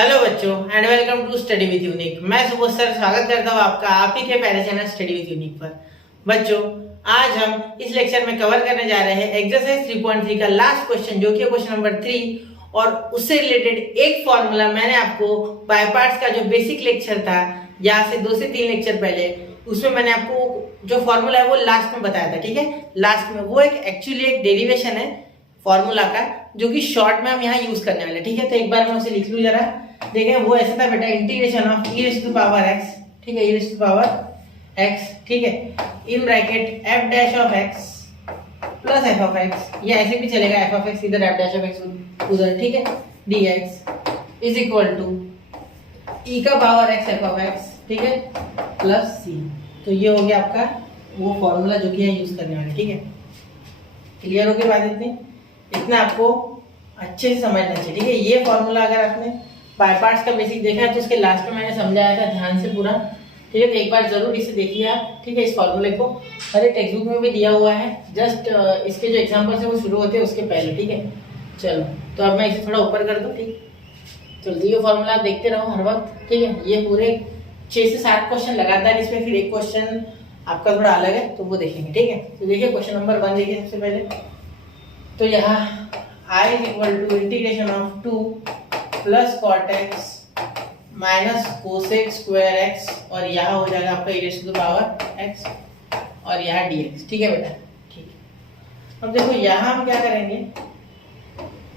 Hello बच्चों and welcome to study with unique. मैं Subodh sir स्वागत करता हूँ आपका आप ही के प्यारे चैनल स्टडी विद यूनिक पर। बच्चों आज हम इस लेक्चर में कवर करने जा रहे हैं एक्सरसाइज 3.3 का लास्ट क्वेश्चन जो कि क्वेश्चन नंबर 3 और उससे रिलेटेड एक फॉर्मूला मैंने आपको बाय पार्ट्स का जो बेसिक लेक्चर था यहाँ से 2 से 3 लेक्चर पहले उसमें मैंने आपको जो फॉर्मूला है वो लास्ट में बताया था। ठीक है, लास्ट में वो एक एक्चुअली एक डेरिवेशन है फॉर्मूला का जो कि शॉर्ट में हम यहाँ यूज करने वाले। ठीक है, तो एक बार मैं उसे लिख लूँ जरा। देखिए वो ऐसा था बेटा, integration of e raise to power x, ठीक है, e raise to power x, ठीक है, in bracket f dash of x plus f of x, ये ऐसे भी चलेगा, f ऑफ x इधर f डैश ऑफ x उधर, ठीक है, dx is equal to e का power x f of x, ठीक है, प्लस c। तो ये हो गया आपका वो फॉर्मूला जो कि यहाँ यूज करने वाले। ठीक है, क्लियर हो गई बात? इतना आपको अच्छे से समझना चाहिए। ठीक है, ये फॉर्मूला अगर आपने बाय पार्ट्स का बेसिक देखा है तो उसके लास्ट में मैंने समझाया था ध्यान से पूरा। ठीक है, तो एक बार जरूर इसे देखिए आप। ठीक है, इस फॉर्मूले को हर टेक्स्ट बुक में भी दिया हुआ है, जस्ट इसके जो एग्जांपल्स है वो शुरू होते हैं उसके पहले। ठीक है, चलो तो अब मैं इसे थोड़ा ऊपर कर दूं। ठीक, चलो ये फॉर्मूला आप देखते रहो हर वक्त। ठीक है, ये पूरे 6 से 7 क्वेश्चन लगातार, इसमें फिर एक क्वेश्चन आपका थोड़ा अलग है तो वो देखेंगे। ठीक है, तो देखिए क्वेश्चन नंबर 1 देखिए सबसे पहले। तो यहाँ I is equal to integration of 2 plus cot x minus cosec square x और यहाँ हो जाएगा आपका e raise to the power x और यहाँ dx। ठीक है बेटा, ठीक है। अब देखो यहाँ हम क्या करेंगे,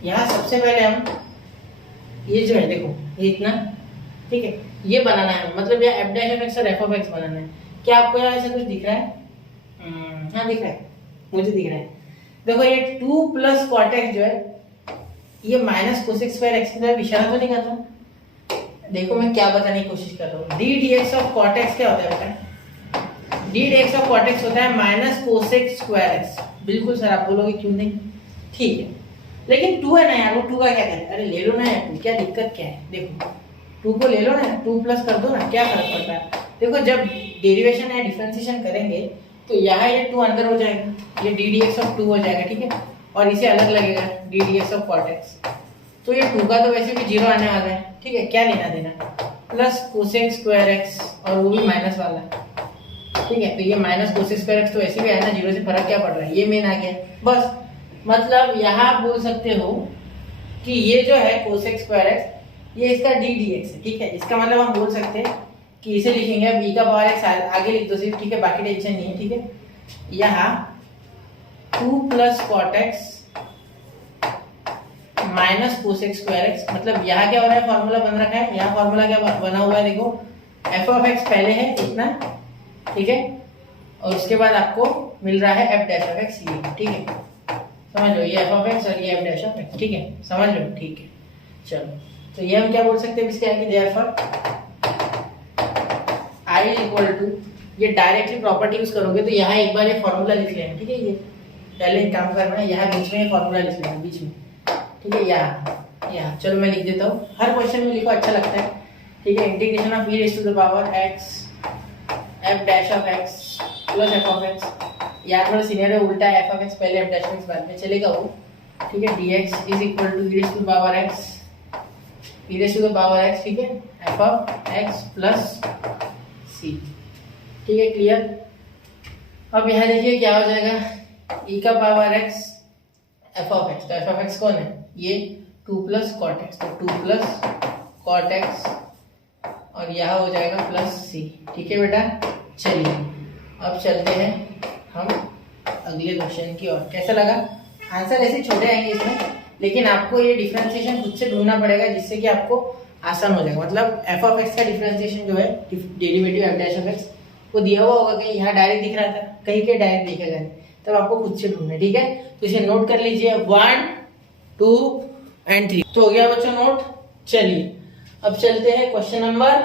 यहाँ सबसे पहले हम ये जो है देखो ये इतना, ठीक है, ये बनाना है, मतलब यहाँ f डैश ऑफ x और f ऑफ x बनाना है। क्या आपको यहाँ ऐसा कुछ दिख रहा है? हाँ दिख रहा है, मुझे दिख रहा है। देखो ये 2 प्लस कॉट एक्स जो है ये माइनस कोसेक स्क्वायर एक्स की तरफ इशारा तो नहीं कर रहा। देखो मैं क्या बताने की कोशिश कर रहा हूँ, d dx of cot x क्या होता है बेटा? D dx of cot x होता है माइनस कोसेक स्क्वायर एक्स। बिल्कुल सर, आप बोलोगे क्यों नहीं, ठीक है, लेकिन 2 है ना यार, वो 2 का क्या करें? अरे ले लो ना यार, 2 क्या दिक्कत क्या है? देखो 2 को ले लो ना, 2 प्लस कर दो ना, क्या फर्क पड़ता है? देखो जब डेरिवेशन या डिफरेंशिएशन करेंगे तो यहाँ ये 2 अंदर हो जाएगा, ये डी dx ऑफ 2 हो जाएगा। ठीक है, और इसे अलग लगेगा d dx of cot x. तो ये 2 का तो वैसे भी 0 आने वाला है। ठीक है, क्या लेना देना, प्लस कोसेक स्क्वायर एक्स और वो भी माइनस वाला है। ठीक है, तो ये माइनस कोसेक स्क्वायर एक्स तो वैसे भी आया ना, 0 से फर्क क्या पड़ रहा है, ये मेन आ गया बस। मतलब यहाँ आप बोल सकते हो कि ये जो है कोसेक स्क्वायर एक्स ये इसका डी dx है। ठीक है, इसका मतलब हम बोल सकते हैं कि इसे लिखेंगे अब e का पावर x आगे लिख दो सिर्फ। ठीक है, बाकी टेंशन नहीं है। ठीक है, यहाँ 2 plus cot x minus cosec square x, मतलब यहाँ क्या हो रहा है, फॉर्मूला बन रखा है। यहाँ फॉर्मूला क्या बना हुआ है, देखो f ऑफ x पहले है इतना, ठीक है, और उसके बाद आपको मिल रहा है f डैश ऑफ x ये। ठीक है, समझ लो, ये f ऑफ x और ये f डैश ऑफ x। ठीक है, समझ लो, ठीक है। चलो तो ये हम क्या बोल सकते हैं इसके आगे, therefore I is equal to, ये डायरेक्टली प्रॉपर्टी यूज करोगे तो यहाँ एक बार ये फॉर्मूला लिख लेना। ठीक है, ये पहले एक काम करना है, यहाँ बीच में ये फॉर्मूला लिख लेना बीच में। ठीक है, यहाँ चलो मैं लिख देता हूँ, हर क्वेश्चन में लिखो, अच्छा लगता है। ठीक है, integration of e raise to the power x f dash of x plus f of x। यहाँ थोड़ा सिनेरियो उल्टा है, f ऑफ x पहले f डैश ऑफ x बाद में चलेगा वो। ठीक है, dx is equal to e raise to the power x, e raise to the power x, ठीक है, f of x plus c। ठीक है, क्लियर? अब यहाँ देखिए क्या हो जाएगा, e का power x f of x, तो f ऑफ x कौन है, ये 2 प्लस कॉट एक्स, तो 2 प्लस कॉट एक्स और यहाँ हो जाएगा प्लस c। ठीक है बेटा, चलिए अब चलते हैं हम अगले क्वेश्चन की ओर। कैसा लगा? आंसर ऐसे छोटे आएंगे इसमें, लेकिन आपको ये डिफरेंशिएशन खुद से ढूंढना पड़ेगा जिससे कि आपको आसान हो जाएगा। मतलब f ऑफ x का डिफरेंशिएशन जो है, derivative f dash of x, वो दिया हुआ होगा, कहीं यहाँ डायरेक्ट दिख रहा था, कहीं के डायरेक्ट दिखेगा नहीं, तब आपको खुद से ढूंढना है। ठीक है, तो इसे नोट कर लीजिए, 1 2 एंड 3। तो हो गया बच्चों नोट। चलिए अब चलते हैं क्वेश्चन नंबर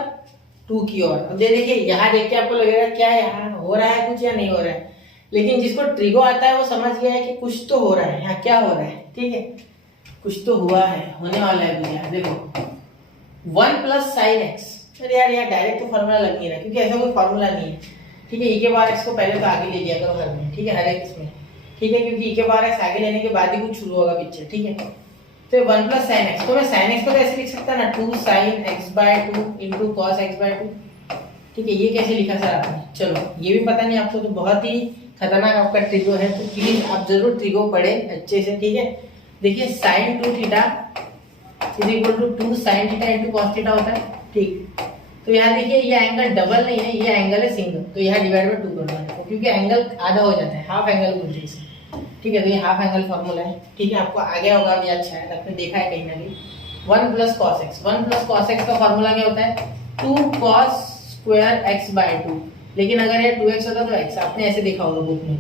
2 की ओर। अब देखिए यहाँ देख के आपको लगेगा क्या यहाँ हो रहा है कुछ या नहीं हो रहा है, लेकिन जिसको ट्रिगो आता है वो समझ गया है कि कुछ तो हो रहा है, यहाँ क्या हो रहा है। ठीक है, कुछ तो हुआ है, होने वाला है भैया। देखो 1 प्लस साइन एक्स, अरे यार यहाँ डायरेक्ट तो फॉर्मूला लग नहीं रहा क्योंकि ऐसा कोई फॉर्मूला नहीं है। ठीक है, e के पावर x को पहले तो आगे ले लिया करो हर में। ठीक है, हर एक इसमें। ठीक है, क्योंकि e के पावर x आगे लेने के बाद ही कुछ शुरू होगा पिक्चर। ठीक है, तो 1 प्लस साइन एक्स, तो मैं साइन एक्स को तो ऐसे लिख सकता ना 2 sine x by 2 into cos x by 2। ठीक है, ये कैसे लिखा सर आपने? चलो ये भी पता नहीं आपको, तो बहुत ही खतरनाक आपका ट्रिगो है, तो प्लीज आप जरूर ट्रिगो पढ़े अच्छे से। ठीक है, देखिए sine 2 theta is equal to 2 sine theta into cos theta होता है। ठीक, तो यहाँ देखिए ये एंगल डबल नहीं है, ये एंगल है सिंगल, तो यहाँ डिवाइड बाय 2 करना है, क्योंकि एंगल आधा हो जाता है, हाफ एंगल बोलते हैं इसे। ठीक है, तो ये हाफ एंगल फॉर्मूला है। ठीक है, आपको आ गया होगा अभी, अच्छा है, आपने देखा है कहीं ना कहीं। 1 plus cos x, 1 plus cos x का फॉर्मूला क्या होता है? 2 कॉस स्क्वायर एक्स बाय 2। लेकिन अगर ये 2x होता तो x, आपने ऐसे देखा होगा बुक में,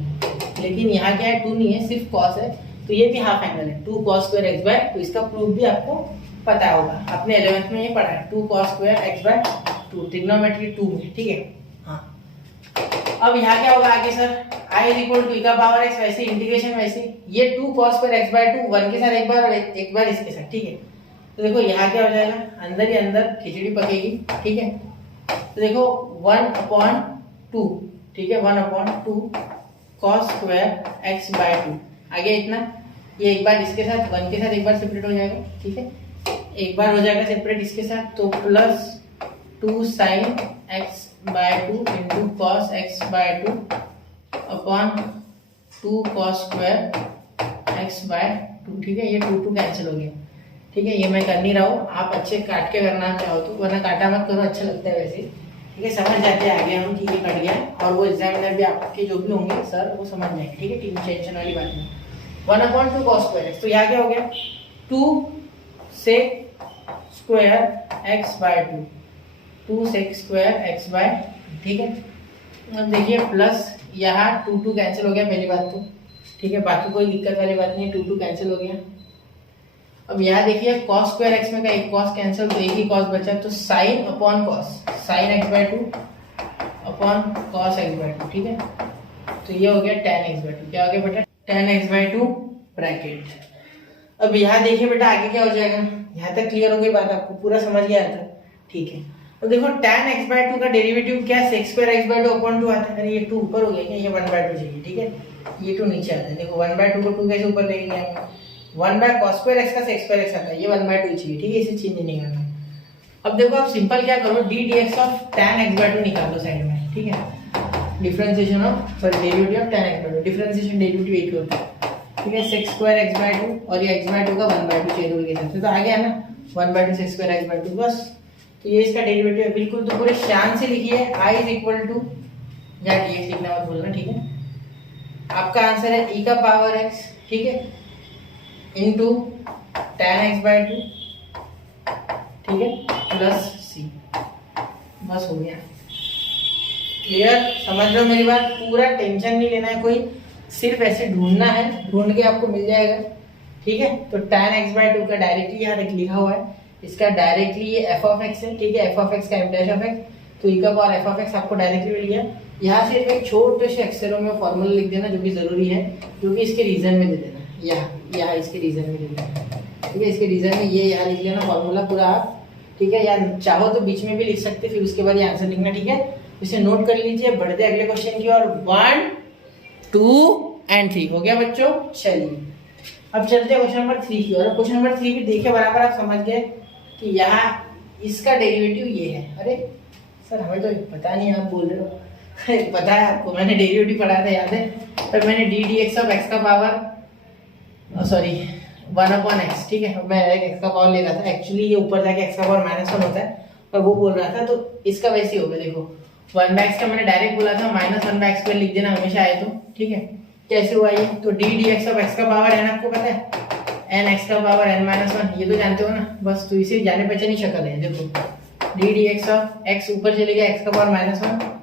लेकिन यहाँ क्या है 2 नहीं है, सिर्फ cos है, तो ये भी हाफ एंगल है 2 cos स्क्वायर x बाय 2। इसका प्रूफ भी आपको पता होगा, आपने 11th में ये पढ़ा है 2 cos square x by 2 trigonometry 2 में। ठीक है, हाँ अब यहाँ क्या होगा आगे sir? i is equal to e का पावर x, वैसे इंटीग्रेशन वैसे ये 2 cos स्क्वायर x बाय 2 1 के साथ एक बार और एक बार इसके साथ। ठीक है, तो देखो यहाँ क्या हो जाएगा, अंदर ही अंदर खिचड़ी पकेगी। ठीक है, तो देखो 1/2। ठीक है, 1/2 cos स्क्वायर x बाय 2 आ गया इतना। ये एक बार इसके साथ 1 के साथ एक बार सेपरेट हो जाएगा। ठीक है, एक बार हो जाएगा सेपरेट इसके साथ, तो plus 2 sine x by 2 into cos x by 2 upon 2 cos square x by 2। ठीक है, ये 2 कैंसिल हो गया। ठीक है, ये मैं कर नहीं रहा हूँ, आप अच्छे काट के करना चाहो तो, वरना काटा मत करो, अच्छा लगता है वैसे। ठीक है, समझ जाते हैं आगे हम, ठीक है कट गया, और वो एग्जामिनर भी आपके जो भी होंगे सर वो समझ जाएंगे। ठीक है, टेंशन वाली बात नहीं। 1/2 cos स्क्वायर x, तो यहाँ क्या हो गया 2 sec square x by 2, 2 sec square x by 2। ठीक है, अब देखिए प्लस यहाँ 2 कैंसिल हो गया पहली बात तो। ठीक है, बाकी कोई दिक्कत वाली बात नहीं है, 2 कैंसिल हो गया। अब यहाँ देखिए cos स्क्वायर x में का एक cos कैंसिल, तो एक ही cos बचा, तो sin अपॉन cos, sin x बाय 2 अपॉन cos x बाय 2। ठीक है, तो ये हो गया tan x बाय 2। क्या हो गया बेटा? tan x by 2 bracket. अब यहाँ देखिए बेटा आगे क्या हो जाएगा, यहाँ तक क्लियर हो गई बात, आपको पूरा समझ गया था? ठीक है, तो देखो tan x बाय 2 का डेरिवेटिव क्या है? sec square x by 2 upon 2 आता है। अरे ये 2 ऊपर हो गया क्या? ये 1 बाय 2 चाहिए। ठीक है, ये 2 नीचे आता है। देखो 1 बाय 2 को 2 कैसे ऊपर लेके जाएंगे? 1 बाय cos स्क्वायर x का sec स्क्वायर x आता है, ये 1 बाय 2 चाहिए। ठीक है, इसे चेंज नहीं करना। अब देखो आप सिंपल क्या करो, d dx of tan x by 2 निकाल लो साइड में। ठीक है, differentiation of derivative of tan x by 2, differentiation derivative एक होता है। ठीक है, sec स्क्वायर x बाय 2 और ये x बाय 2 का 1 बाय 2 चेंज हो गया, तो आ गया ना 1 by 2 sec square x by 2 बस। तो ये इसका डेरिवेटिव है बिल्कुल, तो पूरे शान से लिखिए i इज इक्वल टू, या dx लिखना मत भूलना। ठीक है, आपका आंसर है e का पावर x। ठीक है, इंटू tan x बाय 2। ठीक है, प्लस c, बस हो गया। क्लियर? समझ रहे हो मेरी बात? पूरा टेंशन नहीं लेना है कोई, सिर्फ ऐसे ढूंढना है, ढूंढ के आपको मिल जाएगा। ठीक है, तो tan x बाय 2 का डायरेक्टली यहाँ लिखा हुआ है, इसका डायरेक्टली ये f ऑफ x है। ठीक है, f ऑफ x का m डैश ऑफ x, तो e का पावर f ऑफ x आपको डायरेक्टली मिल गया। यहाँ सिर्फ एक छोटे से अक्षरों में फॉर्मूला लिख देना जो भी जरूरी है, जो कि इसके रीजन में दे देना, यहाँ इसके रीजन में दे देना। ठीक है, इसके रीजन में ये यहाँ लिख लेना फॉर्मूला पूरा आप। ठीक है, या चाहो तो बीच में भी लिख सकते, फिर उसके बाद ये आंसर लिखना। ठीक है, इसे नोट कर लीजिए, बढ़ते अगले क्वेश्चन की ओर। 1 2 एंड 3 हो गया बच्चों। चलिए अब चलते हैं क्वेश्चन नंबर 3 की ओर। क्वेश्चन नंबर 3 भी देखे बराबर आप समझ गए कि यहाँ इसका डेरिवेटिव ये है। अरे सर हमें तो पता नहीं, आप बोल रहे हो पता है आपको, मैंने डेरिवेटिव पढ़ा था याद है, तब मैंने D d x of x का पावर सॉरी 1/x। ठीक है, मैं एक्स का पावर ले रहा था, एक्चुअली ये ऊपर जाके एक्स का पावर -1 होता है, पर वो बोल रहा था, तो इसका वैसे ही होगा। देखो 1/x का मैंने डायरेक्ट बोला था, -1/x लिख देना हमेशा आए तो। ठीक है, कैसे हुआ ये? तो d d x of x का पावर n आपको पता है, n x का पावर n-1, ये तो जानते हो ना, बस तो इसे जाने पहचानी शक्ल है। देखो d d x of x ऊपर चले गया x का पावर -1।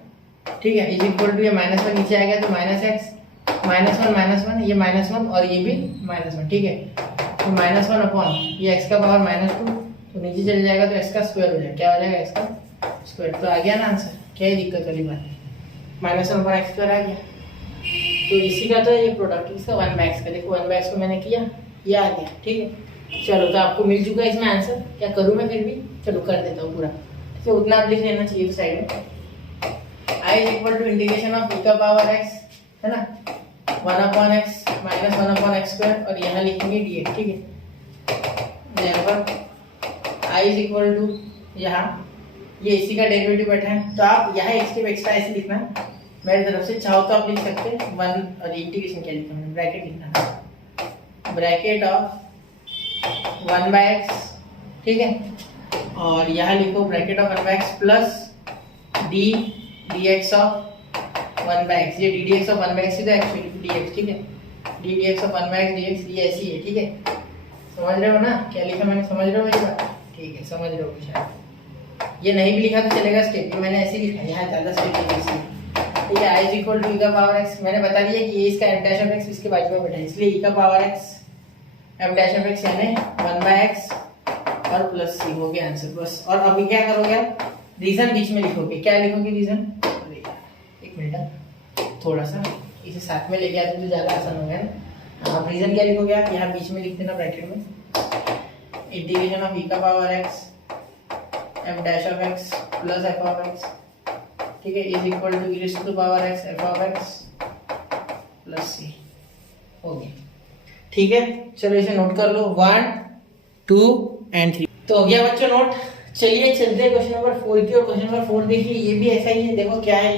ठीक है, इज इक्वल टू ये -1 नीचे आ गया तो -x, -1 ये -1 और ये भी -1। ठीक है, तो -1 अपॉन ये x का पावर -2, तो नीचे चले जाएगा तो x का स्क्वायर हो जाएगा। क्या हो जाएगा? x का स्क्वायर। तो आ गया ना आंसर, क्या ही दिक्कत वाली बात है, -1/x आ गया। तो इसी का तो ये प्रोडक्ट, इसका 1/x का, देखो 1/x को मैंने किया, ये आ गया। ठीक है, चलो तो आपको मिल चुका है इसमें आंसर। क्या करूँ मैं फिर भी? चलो कर देता हूँ पूरा। ठीक है, उतना आप लिख लेना चाहिए साइड में। i is equal to integration of e का पावर x, है ना, 1/x -1/x स्क्वायर, और यहाँ लिखेंगे dx। ठीक है, I इज इक्वल टू यहाँ ये इसी का डेरिवेटिव बैठा है, तो आप यहाँ एक स्टेप एक्स्ट्रा ऐसे लिखना मेरी तरफ से, चाहो तो आप लिख सकते हैं वन, और इंटीग्रेशन क्या लिखा मैंने, ब्रैकेट लिखना, ब्रैकेट ऑफ 1/x, ठीक है, और यहाँ लिखो bracket of 1/x plus D dx of 1/x, ये डी dx ऑफ 1/x ही तो एक्चुअली dx, ठीक है, d dx of 1/x dx ये ऐसी है, ठीक है, समझ रहे हो ना क्या लिखा मैंने, समझ रहे हो ये बात, ठीक है, समझ रहे हो शायद, ये नहीं भी लिखा तो चलेगा स्टेप, ये मैंने ऐसे लिखा, यहाँ ज़्यादा स्टेप लिखा इसलिए, ठीक है, i is equal to e का पावर x, मैंने बता दिया कि ये इसका m डैश ऑफ x इसके बाजू में बैठा है, इसलिए ई का power x m dash of x यानी 1/x और प्लस c हो गया आंसर, बस। और अभी क्या करोगे आप, रीजन बीच में लिखोगे, क्या लिखोगे रीजन, एक मिनट थोड़ा सा इसे साथ में लेके आते तो ज़्यादा आसान हो गया ना, आप रीजन क्या लिखोगे, आप यहाँ बीच में लिख देना ब्रैकेट में, इंटीग्रेशन ऑफ ई का power x f dash of x plus f of x, ठीक है, is equal to e raise to the power x f of x plus c हो गया, ठीक है। चलो इसे नोट कर लो 1 2 एंड 3, तो हो गया बच्चों नोट। चलिए चलते हैं क्वेश्चन नंबर 4 की ओर। क्वेश्चन नंबर 4 देखिए, ये भी ऐसा ही है, देखो क्या है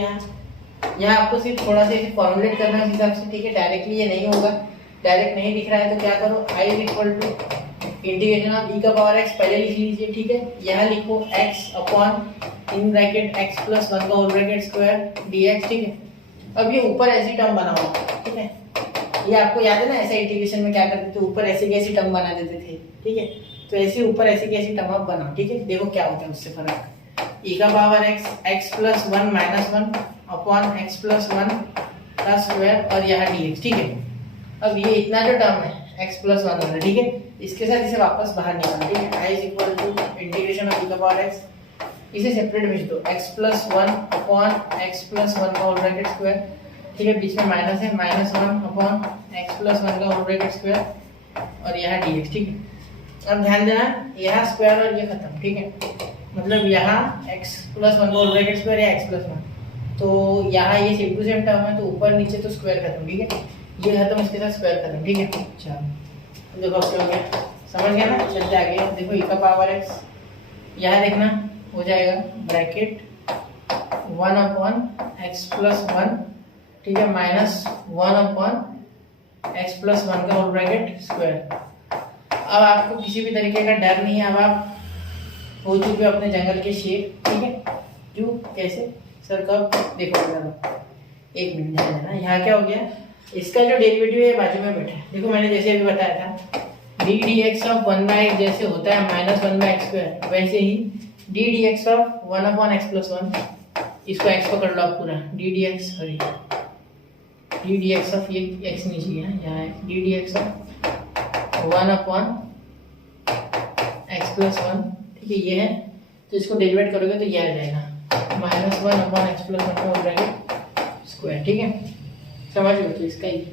यहाँ आपको सिर्फ थोड़ा सा इसे फॉर्मुलेट करना है इस हिसाब से, ठीक है, डायरेक्टली ये नहीं होगा, डायरेक्ट नहीं दिख रहा है तो क्या करो, i is equal to integration of e का पावर x पहले लिख लीजिए, ठीक है, यहाँ लिखो x upon in bracket x plus 1 का होल ब्रैकेट स्क्वायर dx, ठीक है। अब ये ऊपर ऐसी टर्म बना हुआ, ठीक है, ये आपको याद है ना, ऐसे इंटीग्रेशन में क्या करते थे, ऊपर ऐसी कैसी टर्म बना देते थे, ठीक है, तो ऐसे ऊपर ऐसी कैसी टर्म आप बनाओ, ठीक है, देखो क्या होता है उससे फर्क, e का power x plus 1 minus 1 upon x plus 1 का स्क्वायर और यहाँ dx, ठीक है। अब ये इतना जो टर्म है x प्लस 1 वाला, ठीक है, इसके साथ इसे वापस बाहर निकालो, ठीक है, i is equal to integration of e का पावर x, इसे सेपरेट भेज दो, x plus 1 upon x plus 1 का होल ब्रैकेट स्क्वायर, ठीक है, बीच में माइनस है, माइनस 1 अपॉन x प्लस 1 का होल ब्रैकेट स्क्वायर और यहाँ dx, ठीक है। अब ध्यान देना, यहाँ स्क्वायर और ये खत्म, ठीक है, मतलब यहाँ x प्लस 1 का होल ब्रैकेट स्क्वायर या x प्लस 1, तो यहाँ ये सेम टू सेम टर्म है, तो ऊपर नीचे तो स्क्वायर खत्म, ठीक है, ये खत्म इसके साथ स्क्वायर खत्म, ठीक है। चलो देखो क्या हो गया, समझ गया ना, चलते आगे, देखो e का पावर x, यहाँ देखना हो जाएगा ब्रैकेट 1 अपॉन x प्लस 1, ठीक है, माइनस 1 अपॉन x प्लस 1 का होल ब्रैकेट स्क्वायर। अब आपको किसी भी तरीके का डर नहीं है, अब आप हो चुके हो अपने जंगल के शेर, ठीक है, जो कैसे सर कब देखो, एक मिनट ध्यान देना, यहाँ क्या हो गया, इसका जो डेरिवेटिव है बाजू में बैठा है, देखो मैंने जैसे अभी बताया था डी dx ऑफ 1/x जैसे होता है माइनस 1/x स्क्वायर, वैसे ही d dx of 1 upon x plus 1, इसको x पकड़ लो आप पूरा, d dx sorry d dx of ये x नीचे है, यहाँ है d dx of 1 upon x plus 1, ठीक है, ये है, तो इसको डेरिवेट करोगे तो ये आ जाएगा माइनस 1 अपॉन x प्लस 1 का होल ब्रैकेट स्क्वायर, ठीक है, समझ लो, तो इसका ही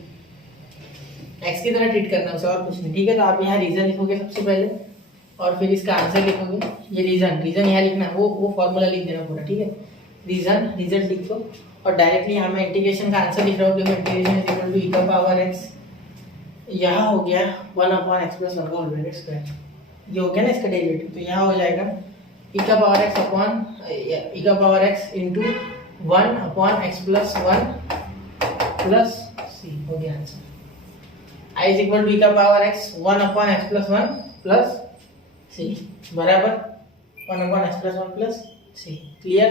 x की तरह ट्रीट करना उसे और कुछ नहीं, ठीक है। तो आप यहाँ रीजन लिखोगे सबसे पहले और फिर इसका आंसर लिखोगे, ये रीजन यहाँ लिखना, वो फॉर्मूला लिख देना पूरा, ठीक है, रीजन रिजल्ट लिख दो और डायरेक्टली यहाँ मैं इंटीग्रेशन का आंसर लिख रहा हूँ, देखो integration is equal to e का पावर x, यहाँ हो गया 1 अपॉन x प्लस 1 का होल ब्रैकेट स्क्वायर, ये हो गया ना इसका डेरिवेटिव, तो यहाँ हो जाएगा e का पावर x अपॉन e का power x into 1 upon x plus 1 plus c, हो गया answer. i is equal to e का power x 1 upon x plus 1 plus c बराबर 1 upon x plus 1 plus c, clear,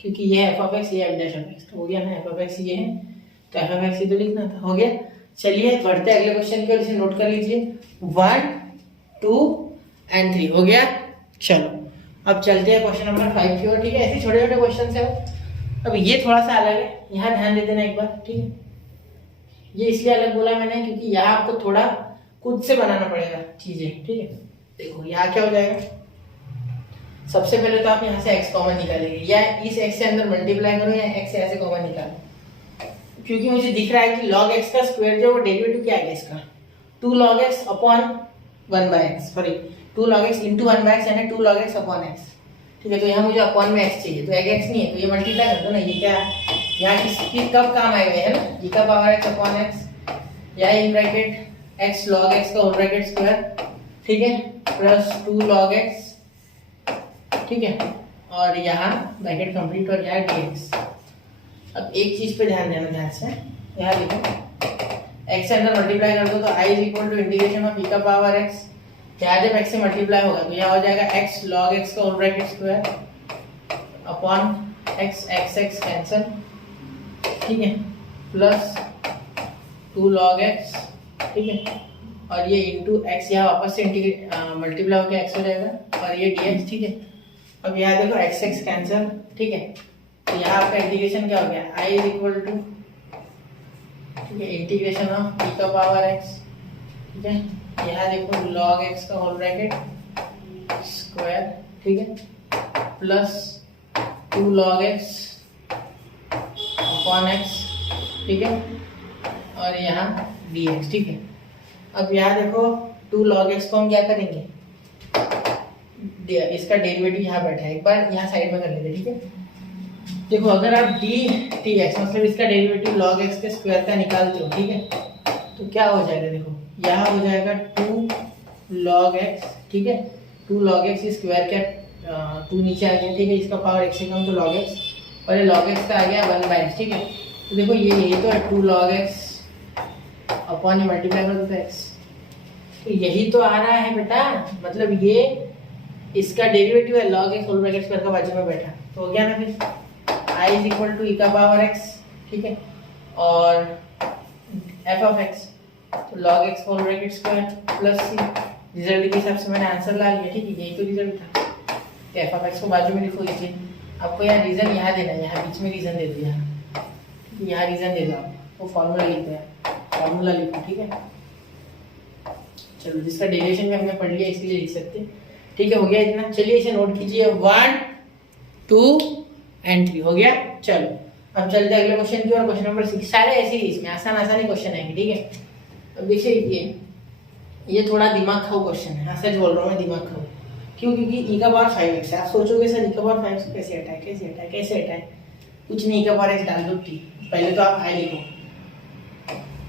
क्योंकि ये f of x ये f dash of x, तो हो गया ना, f ऑफ x ये है तो f ऑफ x ही तो लिखना था, हो गया। चलिए बढ़ते अगले क्वेश्चन की ओर, इसे नोट कर लीजिए 1 2 एंड 3, हो गया। चलो अब चलते हैं क्वेश्चन नंबर 5 की ओर, ठीक है, ऐसे छोटे छोटे क्वेश्चन है। अब ये थोड़ा सा अलग है, यहाँ ध्यान दे देना एक बार, ठीक है, ये इसलिए अलग बोला मैंने क्योंकि यहाँ आपको थोड़ा खुद से बनाना पड़ेगा चीजें, ठीक है। देखो यहाँ क्या हो जाएगा, सबसे पहले तो आप यहाँ से x कॉमन निकालेंगे, या इस x से अंदर मल्टीप्लाई करो या x से ऐसे कॉमन निकालो, क्योंकि मुझे दिख रहा है कि log x का स्क्वायर जो वो डेरिवेटिव क्या है इसका 2 log x upon 1/x, sorry 2 log x into 1/x यानी 2 log x अपॉन x, ठीक है। तो यहाँ मुझे अपॉन में x चाहिए, तो x नहीं है तो ये मल्टीप्लाई कर दो ना, ये क्या है यहाँ किसकी कब काम आएगा, है ना, e का पावर x अपॉन x या इन ब्रैकेट x log x का होल ब्रैकेट स्क्वायर, ठीक है, प्लस 2 log x, ठीक है, और यहाँ ब्रैकेट कंप्लीट हो गया dx। अब एक चीज पे ध्यान देना ध्यान से, यहाँ देखो x से अंदर मल्टीप्लाई कर दो तो i is equal to integration of e का पावर x। यहाँ जब x से मल्टीप्लाई होगा तो यहाँ हो जाएगा x log x का whole bracket square upon x x cancel, ठीक है, प्लस 2 log x, ठीक है, और ये इंटू x यहाँ वापस से मल्टीप्लाई होकर x हो जाएगा और ये dx, ठीक है। अब यहाँ देखो x कैंसिल, ठीक है, तो यहाँ आपका इंटीग्रेशन क्या हो गया, i इज इक्वल टू, ठीक है, इंटीग्रेशन ऑफ e का पावर x, ठीक है, यहाँ देखो log x का होल ब्रैकेट स्क्वायर, ठीक है, plus 2 log x upon x, ठीक है, और यहाँ dx, ठीक है। अब यहाँ देखो 2 log x को हम क्या करेंगे, इसका डेरिवेटिव यहाँ बैठा है, एक बार यहाँ साइड में कर लेते, ठीक है। देखो अगर आप dx मतलब इसका डेरिवेटिव log x के स्क्वायर का निकालते हो, ठीक है, तो क्या हो जाएगा, देखो यहाँ हो जाएगा 2 log x, ठीक है, 2 log x स्क्वायर का 2 नीचे आ गया, ठीक है, इसका पावर x से कम तो log x, और ये log x का आ गया 1/x, ठीक है। तो देखो ये तो है 2 log x अपॉन मल्टीप्लाई कर दो तो x, तो यही तो आ रहा है बेटा, मतलब ये इसका डेरिवेटिव है log x whole bracket square का बाजू में बैठा, तो हो गया ना फिर i is equal to e का पावर x, ठीक है, और f ऑफ x तो log x whole bracket square plus c, result के हिसाब से मैंने आंसर ला लिया, ठीक है, यही तो रिजल्ट था। तो f ऑफ x को बाजू में लिखो, लीजिए आपको यहाँ रीजन यहाँ देना है, यहाँ बीच में रीजन दे दो, यहाँ रीजन दे दो, आपको फॉर्मूला लिखते हैं, फॉर्मूला लिखो, ठीक है। चलो जिसका डेरिवेशन भी हमने पढ़ लिया इसलिए लिख सकते, ठीक है, हो गया इतना। चलिए इसे नोट कीजिए, 1 2 एंड 3 हो गया। चलो अब चलते हैं अगले क्वेश्चन की, और क्वेश्चन नंबर 6 सारे ऐसे ही, इसमें आसान आसान ही क्वेश्चन आएंगे, ठीक है। अब देखिए ये थोड़ा दिमाग खाओ क्वेश्चन है, सच बोल रहा हूँ मैं, दिमाग खाओ। क्यों? क्योंकि e का पावर 5x है। आप सोचोगे सर e का पावर 5 कैसे हटाए, कैसे हटाए, कैसे हटाए, कुछ नहीं, e का पावर x डाल दो t। पहले तो आप i लिखो,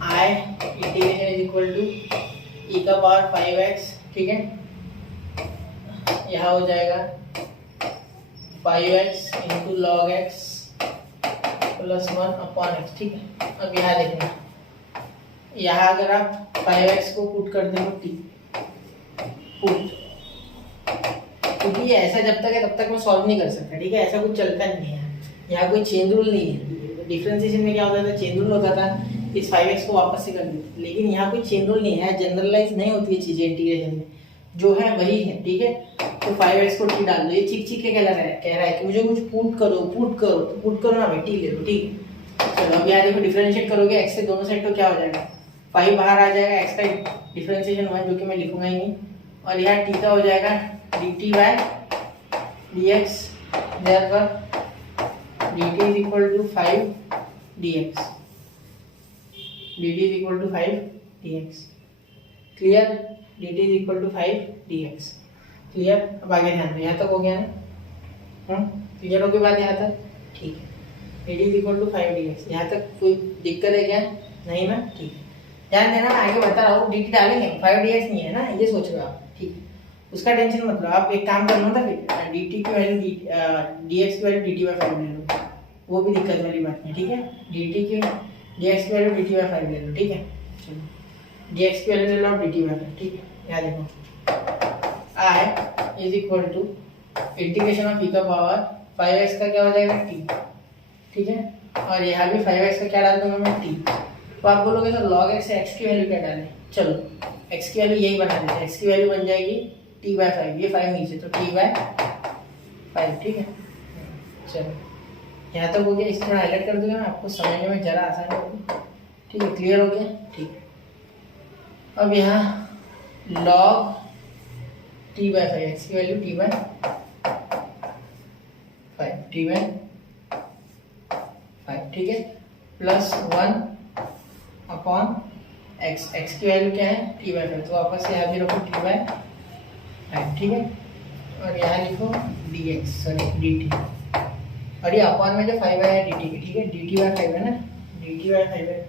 i integration is equal to e का पावर 5x, ठीक है, यहाँ हो जाएगा 5x into log x plus 1 upon x, ठीक है। अब यहाँ देखना, यहाँ अगर आप 5x को पुट कर दो t, पुट, क्योंकि ये ऐसा जब तक है तब तक मैं सॉल्व नहीं कर सकता, ठीक है, ऐसा कुछ चलता नहीं है, यहाँ कोई चेन रूल नहीं है। डिफरेंशिएशन में क्या होता था, चेन रूल होता था, इस 5x को वापस से कर देते, लेकिन यहाँ कोई चेन रूल नहीं है, जनरलाइज नहीं होती है चीजें इंटीग्रेशन में, जो है वही है, ठीक है। तो 5x को t डाल दो, ये चीख चीख के कह रहा है कि मुझे कुछ पुट करो, तो पुट करो ना भाई, t ले लो, ठीक है। चलो अब यहाँ देखो डिफरेंशिएट करोगे x से दोनों साइड, तो क्या हो जाएगा, 5 बाहर आ जाएगा, x का डिफरेंशिएशन 1 जो कि मैं लिखूंगा ही नहीं, और यहाँ t का हो जाएगा dt by dx, therefore dt is equal to 5 dx, dt is equal to 5 dx, clear, dt is equal to 5 dx, clear. अब आगे ध्यान दो, यहाँ तक हो गया ना, क्लियर हो गई बात यहाँ तक, ठीक है। dt is equal to 5 dx, यहाँ तक कोई दिक्कत है क्या, नहीं ना, ठीक है। ध्यान देना, आगे बता रहा हूँ, dt डालेंगे, 5 dx नहीं है ना, ये सोच रहे हो आप, ठीक है, उसका टेंशन मत लो। आप एक काम करना था, फिर dt की वैल्यू dx की वैल्यू dt by 5 ले लो, वो भी दिक्कत वाली बात नहीं, ठीक है। dt की dx की वैल्यू dt by 5 ले लो, ठीक है। चलो dx की वैल्यू ले लो dt by 5, ठीक है। यहाँ देखो i is equal to integration of e का पावर 5x का क्या हो जाएगा t, ठीक है, और यहाँ भी 5x का क्या डाल दूंगा मैं t। तो आप बोलोगे सर log x से x की वैल्यू क्या डालें, चलो x की वैल्यू यही बना देते हैं, x की वैल्यू बन जाएगी t by 5, ये 5 नीचे तो t by 5, ठीक है। चलो यहाँ तक हो गया, इसे थोड़ा हाईलाइट कर दूंगा मैं, आपको समझने में जरा आसान होगी, ठीक है, क्लियर हो गया, ठीक है। अब यहाँ log t by 5, x की वैल्यू t by 5, ठीक है, प्लस 1 अपॉन x, x की वैल्यू क्या है t by 5, तो वापस से यहाँ भी रखो t by 5, ठीक है, और यहाँ लिखो dx, सॉरी dt, और ये अपॉन में जो 5 है dt की, ठीक है, dt by 5 है ना, dt by 5 है,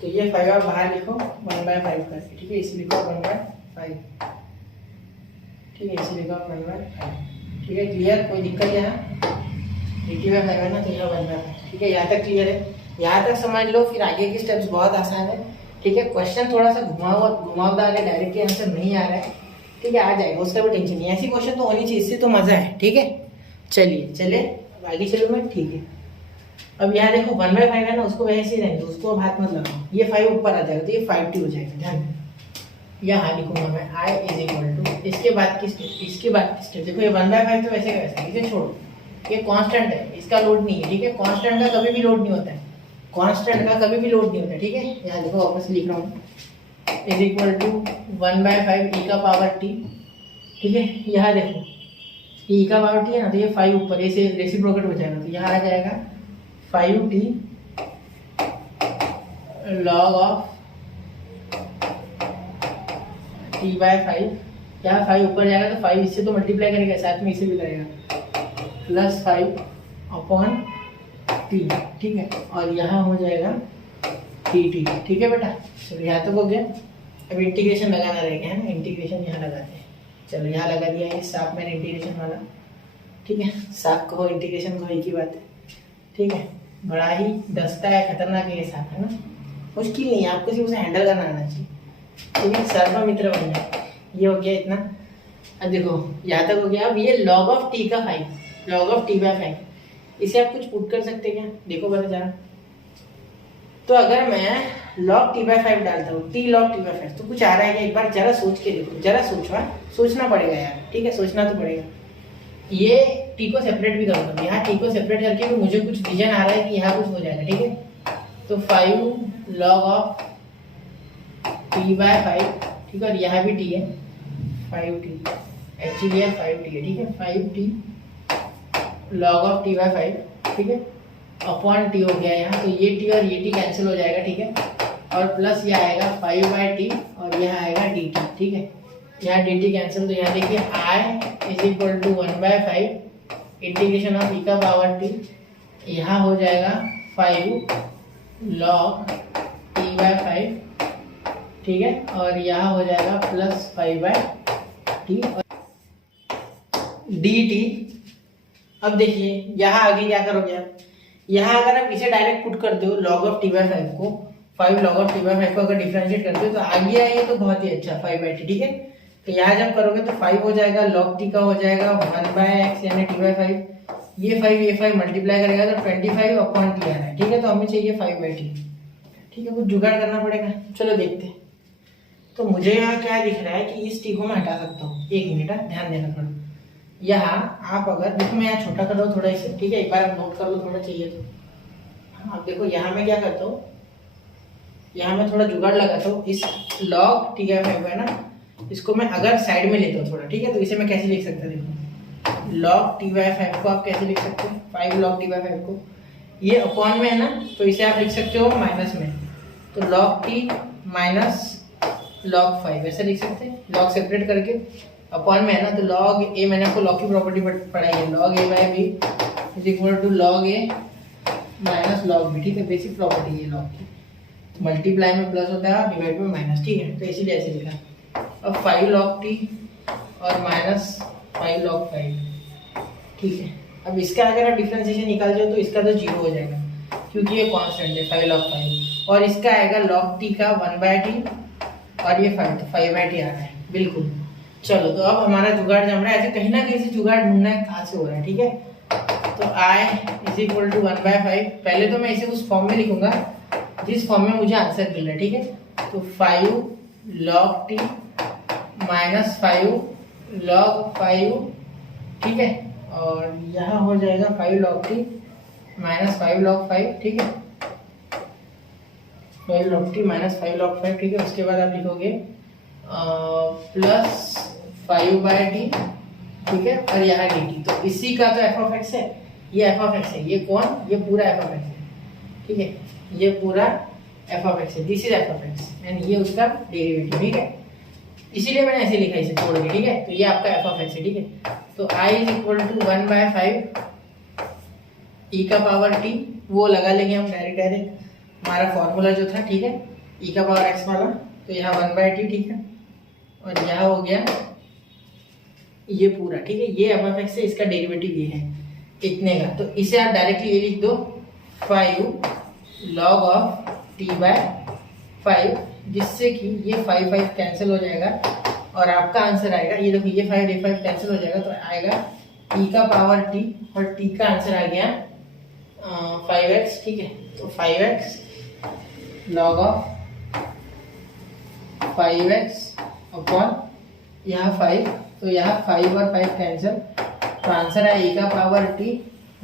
तो ये 5 आप बाहर लिखो 1/5 करके, ठीक है, इसे लिखो 1/5, ठीक है, इसे लिखा 1/5। ठीक है, क्लियर? कोई दिक्कत यहाँ? 80/5 है ना, तो यहाँ 1/5। ठीक है, यहाँ तक क्लियर है? यहाँ तक समझ लो, फिर आगे की स्टेप्स बहुत आसान है। ठीक है, क्वेश्चन थोड़ा सा घुमावदार है, डायरेक्टली आंसर नहीं आ रहा है। ठीक है, आ जाएगा, उसका भी टेंशन नहीं। ऐसी क्वेश्चन तो होनी चाहिए, इससे तो मजा है। ठीक है, चलिए चले अब आगे चलो मैं। ठीक है, अब यहाँ देखो 1/5 है ना, उसको वैसे ही रहने दो, उसको अब हाथ मत लगाओ। ये 5 ऊपर आ जाएगा तो ये 5t हो जाएगा। ध्यान यहाँ लिखूंगा मैं I = इसके बाद की स्टेप देखो, ये 1/5 तो वैसे का वैसे, इसे छोड़ो, ये कांस्टेंट है, इसका लोड नहीं है। ठीक है, कांस्टेंट का कभी भी लोड नहीं होता है, कांस्टेंट का कभी भी लोड नहीं होता। ठीक है, यहाँ देखो वापस लिख रहा हूँ, = 1/5 e⁻t। ठीक है, यहाँ देखो ये e⁻t है ना, तो ये 5 ऊपर ऐसे रेसिप्रोकेट हो जाएगा, तो यहाँ आ जाएगा 5t log t/5। यहाँ 5 ऊपर जाएगा तो 5 इससे तो मल्टीप्लाई करेगा, साथ में इसे भी करेगा, +5/t। ठीक है, और यहाँ हो जाएगा dt। ठीक है बेटा, चलो यहाँ तक हो गया। अब इंटीग्रेशन लगाना रहेगा, है ना, इंटीग्रेशन यहाँ लगाते हैं। चलो यहाँ लगा दिया है साफ मैंने इंटीग्रेशन वाला। ठीक है, साफ कहो इंटीग्रेशन कहो, एक ही बात है। ठीक है, बड़ा ही दस्ता है, खतरनाक है ये साफ, है ना, मुश्किल नहीं है, आपको सिर्फ उसे हैंडल करना आना चाहिए। ठीक है, सर्व मित्र बन जाए। ये हो गया इतना। अब देखो यहाँ तक हो गया। अब ये log of t का 5, log of t/5, इसे आप कुछ पुट कर सकते क्या? देखो बता जरा। तो अगर मैं log t/5 डालता हूँ, t log t/5, तो कुछ आ रहा है क्या? एक बार जरा सोच के देखो, जरा सोचना पड़ेगा यार। ठीक है, सोचना तो पड़ेगा। ये t को सेपरेट भी करूँगा, यहाँ t को सेपरेट करके भी मुझे कुछ विजन आ रहा है कि यहाँ कुछ हो जाएगा। ठीक है, तो 5 log of t/5। ठीक है, और यहाँ भी t है, 5t, एक्चुअली है 5t है। ठीक है, 5t log of t/5। ठीक है, अपॉन t हो गया यहाँ, तो ये t और ये t कैंसिल हो जाएगा। ठीक है, और प्लस ये आएगा 5/t और यहाँ आएगा dt। ठीक है, यहाँ dt कैंसिल, तो यहाँ देखिए I = 1/5 इंटीग्रेशन ऑफ e⁻t, यहाँ हो जाएगा 5 log t/5। ठीक है, और यहाँ हो जाएगा +5/t और dt। अब देखिए यहाँ आगे क्या करोगे आप, यहाँ अगर आप इसे डायरेक्ट पुट कर दो log of t/5 को, 5 log of t/5 को अगर डिफरेंशिएट करते हो तो आगे आएगा तो बहुत ही अच्छा 5/t। ठीक है, तो यहाँ जब करोगे तो 5 हो जाएगा, log t का हो जाएगा 1/x यानी t/5, ये 5 मल्टीप्लाई करेगा तो 25/t आ रहा है। ठीक है, तो हमें चाहिए 5/t। ठीक है, कुछ जुगाड़ करना पड़ेगा, चलो देखते हैं। तो मुझे यहाँ क्या दिख रहा है कि इस t को मैं हटा सकता हूँ। एक मिनट, ध्यान देना थोड़ा। यहाँ आप अगर देखो, मैं यहाँ छोटा कर रहा हूँ थोड़ा इसे। ठीक है, एक बार आप नोट कर लो, थोड़ा चाहिए तो। हाँ, अब देखो यहाँ मैं क्या करता हूँ, यहाँ मैं थोड़ा जुगाड़ लगाता हूँ। इस log t/5 है ना, इसको मैं अगर साइड में लेता हूँ थोड़ा। ठीक है, तो इसे मैं कैसे लिख सकता हूँ, देखो log t/5 को आप कैसे लिख सकते हो, 5 log t/5 को, ये अपॉन में है ना, तो इसे आप लिख सकते हो माइनस में, तो log t माइनस log 5 ऐसे लिख सकते हैं। log सेपरेट करके अपॉन में है ना, तो log a, मैंने आपको log की प्रॉपर्टी पढ़ाई है, log a/b = log a minus log b। ठीक है, बेसिक प्रॉपर्टी है log की। मल्टीप्लाई में प्लस होता है, डिवाइड में माइनस। ठीक है, तो इसीलिए ऐसे लिखा। अब 5 log t और माइनस 5 log 5। ठीक है, अब इसका अगर आप डिफरेंशिएशन निकाल जाओ तो इसका तो 0 हो जाएगा, क्योंकि ये कांस्टेंट है 5 log 5, और इसका आएगा log t का 1/t और ये 5, तो 5/t आ रहा है बिल्कुल। चलो, तो अब हमारा जुगाड़ जम रहा है, ऐसे कहीं ना कहीं से जुगाड़ ढूंढना है कहाँ से हो रहा है। ठीक है, तो I = 1/5, पहले तो मैं इसे उस फॉर्म में लिखूंगा जिस फॉर्म में मुझे आंसर मिल रहा है। ठीक है, तो 5 log t माइनस 5 log 5। ठीक है, और यहाँ हो जाएगा 5 log t माइनस 5 log 5। ठीक है, 5 log t माइनस 5 log 5। ठीक है, उसके बाद आप लिखोगे प्लस 5/t। ठीक है, और यहाँ dt, तो इसी का तो f(x) है, ये f(x) है, ये कौन, ये पूरा f(x) है। ठीक है, ये पूरा f(x) है, दिस इज f(x) एंड ये उसका डेरिवेटिव। ठीक है, इसीलिए मैंने ऐसे लिखा इसे छोड़ के। ठीक है, तो ये आपका f(x) है। ठीक है, तो I = 1/5 e⁻t, वो लगा लेंगे हम डायरेक्ट हमारा फॉर्मूला जो था। ठीक है, e⁻x वाला, तो यहाँ 1/t। ठीक है, और यहाँ हो गया ये पूरा, ठीक है, ये एफ ऑफ एक्स है, इसका डेरिवेटिव ये है इतने का। तो इसे आप डायरेक्टली ये लिख दो 5 log ऑफ t बाय 5, जिससे कि ये 5 कैंसिल हो जाएगा और आपका आंसर आएगा, ये देखो ये 5 कैंसिल हो जाएगा तो आएगा e का पावर t, और t का आंसर आ गया 5x, ठीक है। तो 5x log of 5x upon यहाँ 5, तो यहाँ 5 और 5 कैंसिल, तो आंसर है e का power t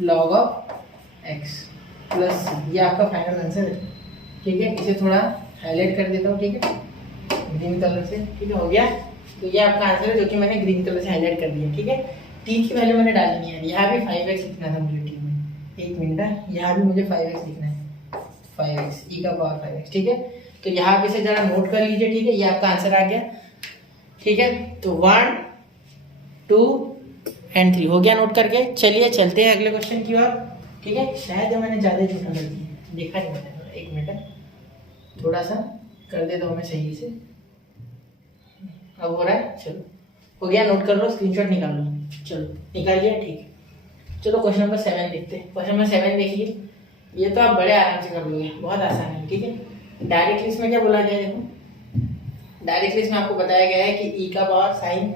log of x plus, ये आपका फाइनल आंसर है, ठीक है। इसे थोड़ा हाईलाइट कर देता हूँ, ठीक है, ग्रीन कलर से, ठीक है, हो गया। तो ये आपका आंसर है जो कि मैंने ग्रीन कलर से हाईलाइट कर दिया, ठीक है। t की वैल्यू मैंने डाली नहीं है, यहाँ भी 5x लिखना था मुझे t में, एक मिनट है, यहाँ भी मुझे 5x लिखना है, 5x e का पावर 5x, ठीक है। तो यहाँ पे से जरा नोट कर लीजिए, ठीक है, ये आपका आंसर आ गया, ठीक है। तो 1 2 और 3 हो गया नोट करके। चलिए चलते हैं अगले क्वेश्चन की ओर, ठीक है। शायद मैंने ज़्यादा झूठा कर दिया, देखा नहीं मैंने, एक मिनट थोड़ा सा कर देता हूँ मैं सही से, अब हो रहा है, चलो हो गया, नोट कर लो, स्क्रीनशॉट निकाल लो, चलो निकाल लिया, ठीक है। चलो क्वेश्चन नंबर 7 देखते हैं। क्वेश्चन नंबर 7 देखिए, ये तो आप बड़े आराम से कर लोगे, बहुत आसान है, ठीक है। डायरेक्टली इसमें क्या बोला गया है, देखो डायरेक्टली इसमें आपको बताया गया है कि ई का power sine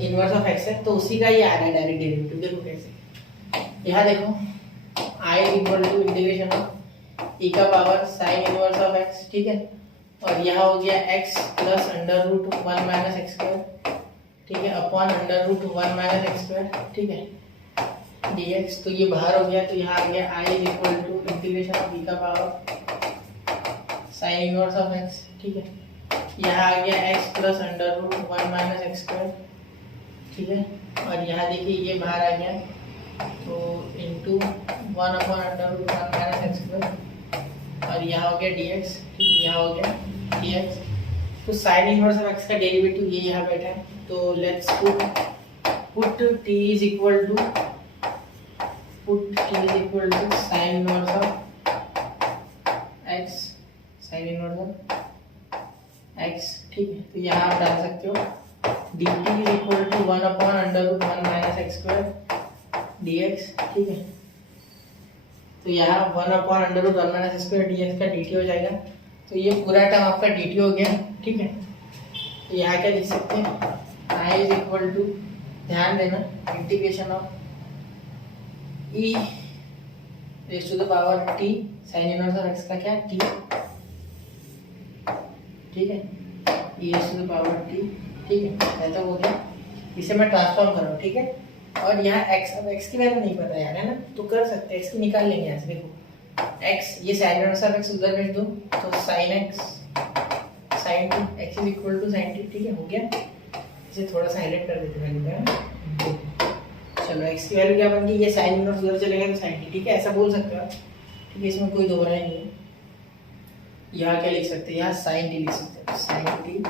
inverse of x है, तो उसी का ये आ रहा है डायरेक्ट डेरिवेटिव। देखो कैसे, यहाँ देखो i equal to integration of e का power sine inverse of x, ठीक है, और यहाँ हो गया x plus under root 1 minus x square, ठीक है, upon under root 1 minus x square, ठीक है, dx। तो ये बाहर हो गया, तो यहाँ आ गया i equal to integration of e का power sine inverse of x, ठीक है, यहाँ आ गया x plus under root 1 minus x square, ठीक है, और यहाँ देखिए ये बाहर आ गया, तो into 1 upon under root 1 minus x square, और यहाँ हो गया dx, ठीक है, यहाँ हो गया dx। तो साइन इनवर्स ऑफ x का डेरिवेटिव ये यहाँ बैठा है, तो let's put t is equal to sine inverse of x, sine inverse of x, ठीक है। तो यहाँ आप डाल सकते हो dt is equal to 1 upon under root 1 minus x square dx, ठीक है। तो यहाँ 1 upon under root 1 minus x square dx का dt हो जाएगा, तो ये पूरा टर्म आपका dt हो गया, ठीक है। तो यहाँ क्या लिख सकते हैं, i इज इक्वल टू, ध्यान देना, integration of e raise to the power t sine inverse of x का क्या t, ठीक है, e raise to the power t, ठीक है, ऐसा हो गया। इसे मैं ट्रांसफॉर्म कर रहा हूँ, ठीक है, और यहाँ x, अब x की वैल्यू नहीं पता यार, है ना, तो कर सकते हैं, x की निकाल लेंगे यहाँ से। देखो x, ये साइन इनवर्स ऑफ x उधर भेज दो, तो sine x sine t, x is equal to sine t, ठीक है, हो गया। इसे थोड़ा सा हाईलाइट कर देते हैं, चलो x की वैल्यू क्या बन गई, ये साइन इनवर्स उधर चलेगा तो साइन t, ठीक है, ऐसा बोल सकते हो आप, ठीक है, इसमें कोई दोबारा नहीं है। यहाँ क्या लिख सकते हैं, यहाँ साइन t लिख सकते हैं, साइन t,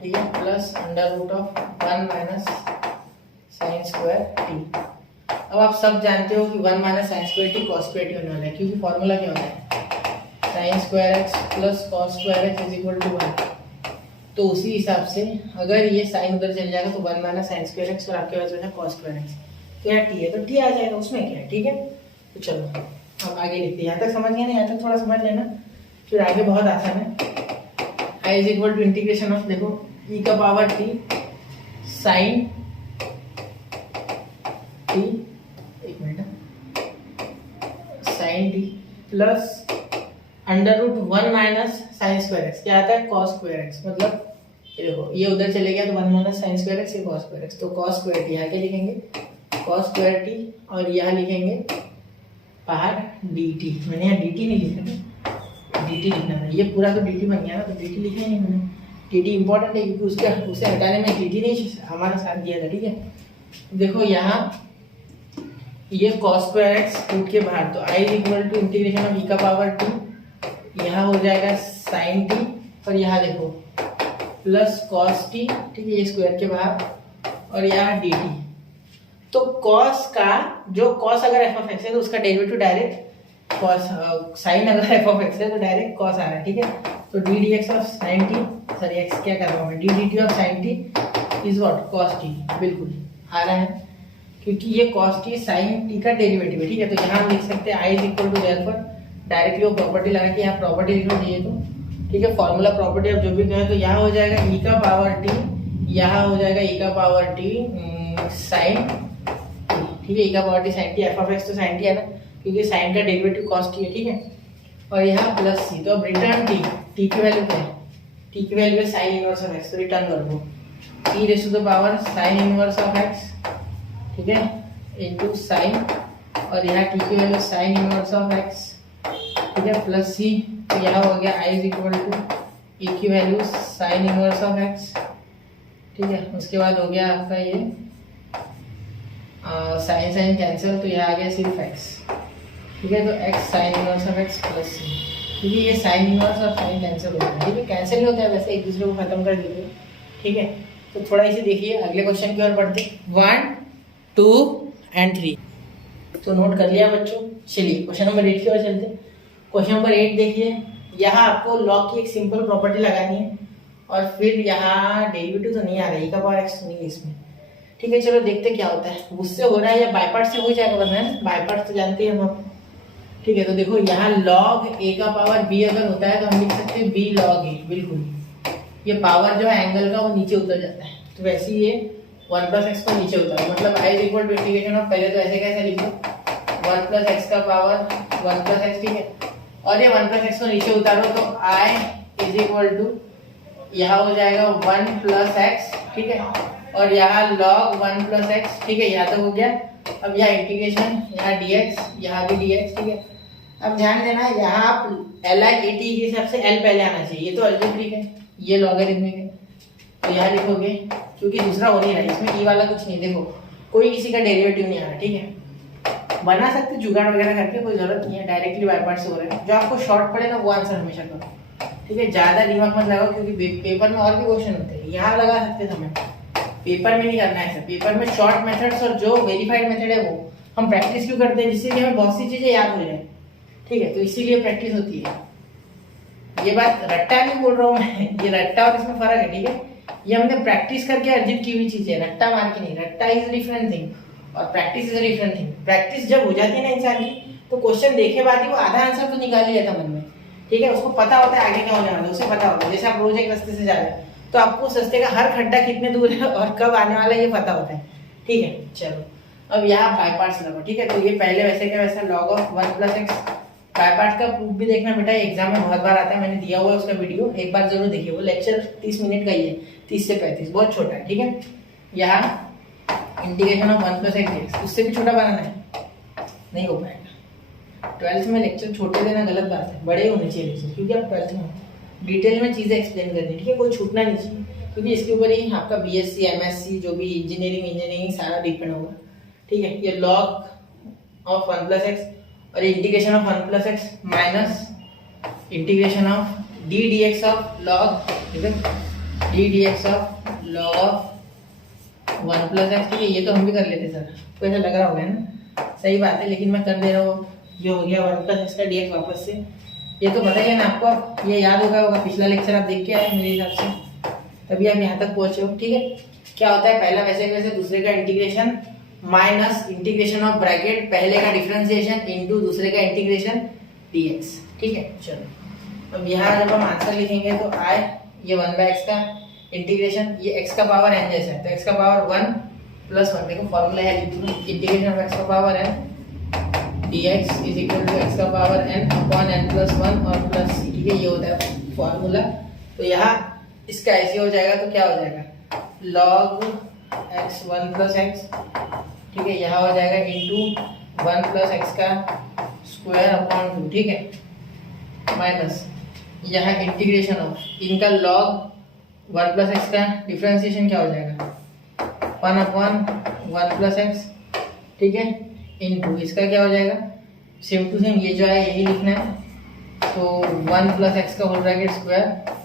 ठीक है, plus under root of 1 minus sine square t। अब आप सब जानते हो कि 1 minus sine square t cos square t होने वाला है, क्योंकि फॉर्मूला क्या होता है, sine square x plus cos square x is equal to 1। तो उसी हिसाब से अगर ये साइन उधर चल जाएगा तो 1 माइनस साइन स्क्वायर एक्स और आपके पास जो है कॉस स्क्वायर एक्स, तो यहाँ टी है तो टी आ जाएगा, उसमें क्या है, ठीक है। तो चलो अब आगे लिखते हैं, यहाँ तक समझ गए ना, यहाँ तक थोड़ा समझ लेना, फिर आगे बहुत आसान है। I is equal to integration of, देखो ई का पावर टी साइन टी, एक minute, sine t plus under root 1 minus sine square x, क्या आता है कॉस स्क्वायर एक्स, मतलब ये देखो ये उधर चले गया तो 1 माइनस साइन स्क्वायर एक्स, ये कॉस स्क्वायर एक्स, तो कॉस स्क्वायर टी यहाँ क्या लिखेंगे, कॉस स्क्वायर टी, और यहाँ लिखेंगे बाहर डी टी। मैंने यहाँ डी टी नहीं लिखा, डी टी लिखना था, ये पूरा तो डी टी बन गया ना, तो डी टी लिखा ही नहीं मैंने। डी टी इंपॉर्टेंट है क्योंकि उसे हटाने में डी टी नहीं हमारा साथ दिया था, ठीक है। देखो यहाँ ये कॉस स्क्वायर एक्स रूट के बाहर, तो आई equal to integration of e का पावर टी, यहाँ हो जाएगा साइन टी, और यहाँ देखो प्लस कॉस टी, ठीक है, ये स्क्वायर के बाहर, और यहाँ डी टी। तो कॉस का जो कॉस अगर एफ ऑफ एक्स है तो उसका डेरिवेटिव डायरेक्ट कॉस, साइन अगर एफ ऑफ एक्स है तो डायरेक्ट कॉस आ रहा है, ठीक है। तो d d x of sine t, sorry x क्या कर रहा हूँ मैं, d d t of sine t is what cos t, बिल्कुल आ रहा है क्योंकि ये कॉस टी साइन टी का डेरिवेटिव है, ठीक है। तो यहाँ हम लिख सकते हैं I is equal to therefore directly वो प्रॉपर्टी लगा के यहाँ प्रॉपर्टी लिख लो चाहिए तो, ठीक है। फॉर्मूला प्रॉपर्टी अब जो भी कहें तो यहाँ हो जाएगा ई का पावर टी, यहाँ हो जाएगा ई का पावर टी साइन, ठीक है। ई का power t sine t, f of x तो साइन टी है ना, क्योंकि साइन का डेरिवेटिव कॉस टी है, ठीक है। और यहाँ प्लस सी, तो अब रिटर्न टी, टी की वैल्यू क्या है, टी की वैल्यू है साइन इनवर्स ऑफ एक्स, तो रिटर्न कर दो e raise to the power sine inverse of x, ठीक है, इनटू साइन, और यहाँ टी की value sine inverse of x, ठीक है, प्लस सी। तो यहाँ हो गया i is equal to e की value sine inverse of x, ठीक है। उसके बाद हो गया आपका ये साइन साइन कैंसिल, तो यहाँ आ गया सिर्फ एक्स, ठीक है। तो x sine inverse of x plus c, क्योंकि ये साइन इनवर्स और साइन कैंसिल होता है, ठीक है। कैंसिल नहीं होता है वैसे, एक दूसरे को खत्म कर देते हैं, ठीक है। तो थोड़ा इसे देखिए, अगले क्वेश्चन की ओर बढ़ते 1, 2 एंड 3। तो नोट कर लिया बच्चों, चलिए क्वेश्चन नंबर 8 की ओर चलते हैं। क्वेश्चन नंबर 8 देखिए, यहाँ आपको लॉग की एक सिंपल प्रॉपर्टी लगानी है और फिर यहाँ डेरिवेटिव तो नहीं आ रहा है, ई का पावर एक्स तो नहीं है इसमें, ठीक है। चलो देखते क्या होता है, उससे हो रहा है या बाय पार्ट से हो जाएगा, वरना बाय पार्ट तो जानते हैं हम, ठीक है। तो देखो यहाँ लॉग ए का पावर बी अगर होता है तो हम लिख सकते हैं बी लॉग ए, बिल्कुल ये पावर जो है एंगल का वो नीचे उतर जाता है, तो वैसे ही ये 1 प्लस एक्स को नीचे उतारो, मतलब I is equal to integration of, पहले तो ऐसे कैसे लिखो 1 प्लस एक्स का पावर 1 प्लस एक्स, ठीक है। और ये 1 प्लस एक्स को नीचे उतारो तो आई इज इक्वल टू यहाँ हो जाएगा 1 प्लस एक्स, ठीक है, और यहाँ log 1 प्लस एक्स, ठीक है, यहाँ तो हो गया। अब यहाँ इंटीग्रेशन, यहाँ dx, यहाँ भी dx, ठीक है। अब ध्यान देना यहाँ आप LI AT के हिसाब से L पहले आना चाहिए, ये तो अलजेब्रिक है, ये लॉगरिथमिक है, तो यहाँ लिखोगे क्योंकि दूसरा हो नहीं रहा है इसमें, ई वाला कुछ नहीं, देखो कोई किसी का डेरिवेटिव नहीं आ रहा, ठीक है। बना सकते जुगाड़ वगैरह करके, कोई जरूरत नहीं है, डायरेक्टली बाय पार्ट से हो रहा है। जो आपको शॉर्ट पड़े ना वो आंसर हमेशा करो, ठीक है। ज्यादा दिमाग मत लगाओ क्योंकि पेपर में और भी क्वेश्चन होते हैं, यहाँ लगा सकते समय, पेपर में नहीं करना है सर। पेपर में शॉर्ट मेथड्स और जो वेरीफाइड मेथड है वो हम प्रैक्टिस क्यों करते हैं, जिससे कि हमें बहुत सी चीजें याद हो जाए, ठीक है। तो इसीलिए प्रैक्टिस होती है, ये बात रट्टा नहीं बोल रहा हूँ मैं, ये रट्टा और इसमें फर्क है, ठीक है। ये हमने प्रैक्टिस करके अर्जित की हुई चीज है, रट्टा मार के नहीं। रट्टा इज डिफरेंट थिंग और practice is different thing. Practice जब हो जाती है ना इंसान की, तो क्वेश्चन देखे बाद ही वो आधा आंसर तो निकाल ही लेता मन में, ठीक है। उसको पता होता है आगे क्या होने वाला है, उसे पता होता है। जैसे आप रोज एक रास्ते से जा रहे हैं तो आपको उस रास्ते का हर खड्डा कितने दूर है और कब आने वाला है ये पता होता है, ठीक है। चलो अब यहाँ बाय पार्ट्स लगो, ठीक है। तो ये पहले वैसे क्या वैसा log of 1 plus x, by part का प्रूफ भी देखना बेटा, एग्जाम में बहुत बार आता है, मैंने दिया हुआ है उसका वीडियो, एक बार जरूर देखिए। वो लेक्चर 30 मिनट का ही है, 30 से 35, बहुत छोटा है, ठीक है। यहाँ इंटीग्रेशन ऑफ 1 प्लस एक्स, उससे भी छोटा बनाना है, नहीं हो पाएगा। 12th में लेक्चर छोटे देना गलत बात है, बड़े होने चाहिए लेक्चर, क्योंकि आप 12th में डिटेल में चीजें एक्सप्लेन करनी, ठीक है। कोई छूटना नहीं चाहिए, क्योंकि इसके ऊपर ही आपका BSc MSc जो भी इंजीनियरिंग सारा डिपेंड होगा, ठीक है। ये log ऑफ 1 प्लस एक्स और integration of 1 plus x minus integration of D d x of log, ठीक है, D d x of log of 1 plus x, ठीक है। ये तो हम भी कर लेते सर, तो ऐसा लग रहा होगा ना, सही बात है, लेकिन मैं कर दे रहा हूँ। जो हो गया 1 प्लस एक्स का dx वापस से, ये तो पता ही है ना आपको, ये याद होगा पिछला लेक्चर आप देख के आए मेरे हिसाब से, तभी आप यहाँ तक पहुंचे हो, ठीक है। क्या होता है, पहला वैसे वैसे दूसरे का integration minus integration of bracket पहले का डिफरेंशिएशन इनटू दूसरे का इंटीग्रेशन dx, ठीक है। चलो अब यहाँ जब हम आंसर लिखेंगे तो आए ये 1/x का इंटीग्रेशन, ये x का पावर n जैसा है, तो x का पावर 1 प्लस 1, देखो फॉर्मूला है, इंटीग्रेशन ऑफ x का power n dx is equal to x का power n upon n plus 1 और प्लस c, ठीक है। ये होता है फॉर्मूला। तो यहाँ इसका ऐसे हो जाएगा तो क्या हो जाएगा, log x 1 प्लस एक्स, ठीक है, यहाँ हो जाएगा इंटू 1 प्लस एक्स का स्क्वायर अपॉन 2, ठीक है, माइनस यहाँ इंटीग्रेशन ऑफ इनका log 1 प्लस एक्स का डिफरेंशिएशन क्या हो जाएगा 1 अपॉन 1 प्लस एक्स, ठीक है, इनटू इसका क्या हो जाएगा सेम टू सेम, ये जो है यही लिखना है, तो 1 प्लस एक्स का होल ब्रैकेट स्क्वायर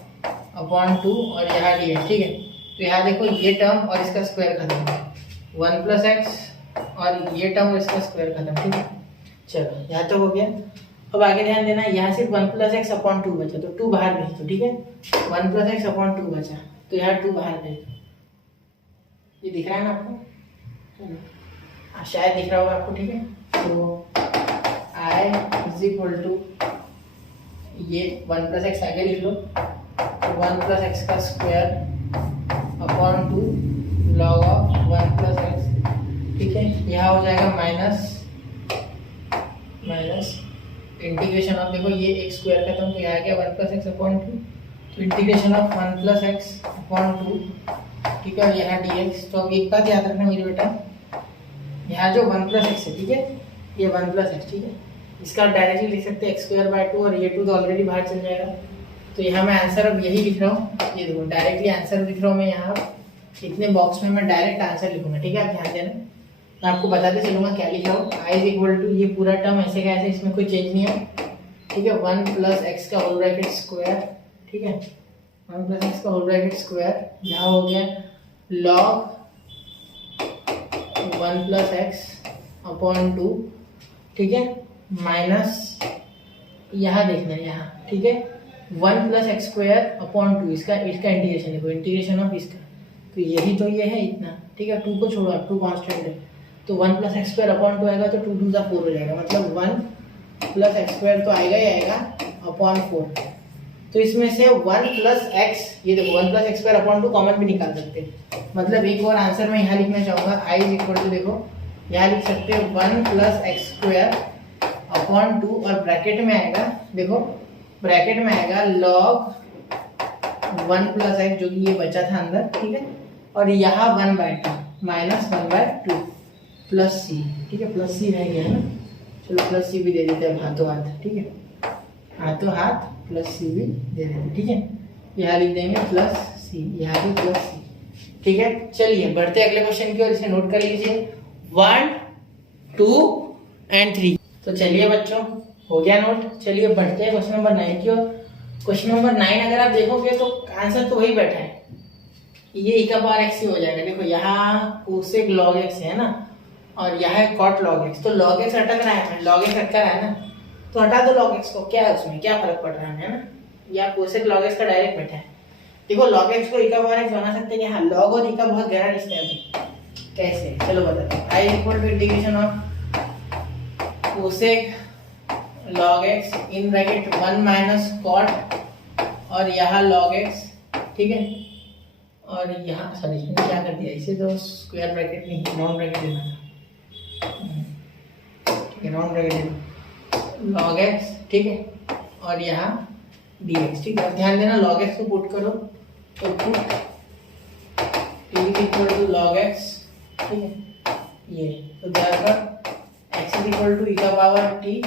अपॉन 2 और यहाँ dx, ठीक है। तो यहाँ देखो ये टर्म और इसका स्क्वायर खत्म, 1 प्लस एक्स और ये टर्म और इसका स्क्वायर खत्म, ठीक है। चलो यहाँ तो हो गया। अब आगे ध्यान देना, यहाँ सिर्फ 1 प्लस एक्स अपॉन 2 बचा, तो 2 बाहर भेज दो, ठीक है। 1 प्लस एक्स अपॉन 2 बचा, तो यहाँ 2 बाहर भेज दो, ये दिख रहा है ना आपको? शायद दिख रहा होगा आपको, ठीक है। तो आई इज इक्वल टू ये 1 प्लस एक्स आगे लिख लो, तो 1 प्लस एक्स का square upon 2 log of 1 plus x, ठीक है। यहाँ हो जाएगा माइनस इंटीग्रेशन ऑफ, देखो ये एक स्क्वायर खत्म तो यहाँ आ गया 1 प्लस एक्स अपॉन 2, तो integration of 1 plus x upon 2, ठीक है। और यहाँ dx, तो अब एक बात याद रखना मेरे बेटा, यहाँ जो 1 प्लस एक्स है, ठीक है, ये 1 प्लस एक्स, ठीक है, इसका आप डायरेक्टली लिख सकते हैं x²/2, और ये 2 तो ऑलरेडी बाहर चल जाएगा। तो यहाँ मैं आंसर अब यही लिख रहा हूँ, ये देखो डायरेक्टली आंसर लिख रहा हूँ मैं यहाँ, इतने बॉक्स में मैं डायरेक्ट आंसर लिखूंगा, ठीक है। आप ध्यान देना, मैं आपको बताते चलूंगा क्या लिख रहा हूँ। आई इज इक्वल टू ये पूरा टर्म ऐसे का ऐसे, इसमें कोई चेंज नहीं है, ठीक है। 1 प्लस एक्स का होल ब्रैकेट स्क्वायर, ठीक है, 1 प्लस एक्स का होल ब्रैकेट स्क्वायर, यहाँ हो गया लॉग 1 प्लस एक्स अपॉन 2, ठीक है, माइनस यहाँ देखना है यहाँ, ठीक है, 1 प्लस एक्स स्क्वायर अपॉन 2, इसका इंटीग्रेशन देखो, इंटीग्रेशन ऑफ इसका, तो यही तो ये है इतना, ठीक है। 2 को छोड़ो आप, 2 कांस्टेंट है, तो 1 प्लस एक्स स्क्वायर अपॉन 2 आएगा, तो 2 2 4 हो जाएगा, मतलब 1 प्लस एक्स स्क्वायर तो आएगा ही आएगा अपॉन 4। तो इसमें से 1 प्लस एक्स, ये देखो 1 plus x square upon 2 common भी निकाल सकते हैं, मतलब एक और आंसर मैं यहाँ लिखना चाहूँगा, आई इज इक्वल टू, देखो यहाँ लिख सकते हैं 1 प्लस एक्स स्क्वायर अपॉन 2, और ब्रैकेट में आएगा, देखो ब्रैकेट में आएगा लॉग 1 प्लस एक्स, जो कि ये बचा था अंदर, ठीक है, और यहाँ 1/2 माइनस 1/2 प्लस सी, ठीक है, प्लस सी रह गया है ना, चलो प्लस सी भी दे देते हैं हाथों हाथ, ठीक है, हाथों हाथ प्लस सी भी दे देते हैं, ठीक है। यहाँ लिख देंगे प्लस सी, यहाँ भी प्लस सी, ठीक है। चलिए बढ़ते हैं अगले क्वेश्चन की ओर, इसे नोट कर लीजिए 1, 2 एंड 3। तो चलिए बच्चों हो गया नोट, चलिए बढ़ते हैं क्वेश्चन नंबर 9 की ओर। क्वेश्चन नंबर 9 अगर आप देखोगे तो आंसर तो वही बैठा है, ये e का पावर x ही हो जाएगा। देखो यहाँ कोसेक log x है ना, और यहाँ है cot log x, तो log x अटक रहा है, log x अटका रहा है ना, तो हटा दो log x को, क्या है उसमें क्या फर्क पड़ रहा है ना, या कोसेक log x का डायरेक्ट बैठा है। देखो log x को e का पावर x बना सकते हैं, हाँ log और e का बहुत गहरा रिश्ता है, कैसे चलो बताते हैं। i equal to integration of cosec log x in bracket 1 minus cot, और यहाँ log x, ठीक है, और यहाँ सॉरी इसमें क्या कर दिया, इसे तो स्क्वायर ब्रैकेट नहीं नॉन ब्रैकेट देना था, ठीक है, नॉन ब्रैकेट देना log x, ठीक है, और यहाँ dx, ठीक है। ध्यान देना log x को पुट करो, तो put t equal to log x, ठीक है, ये तो therefore x is equal to e का पावर t,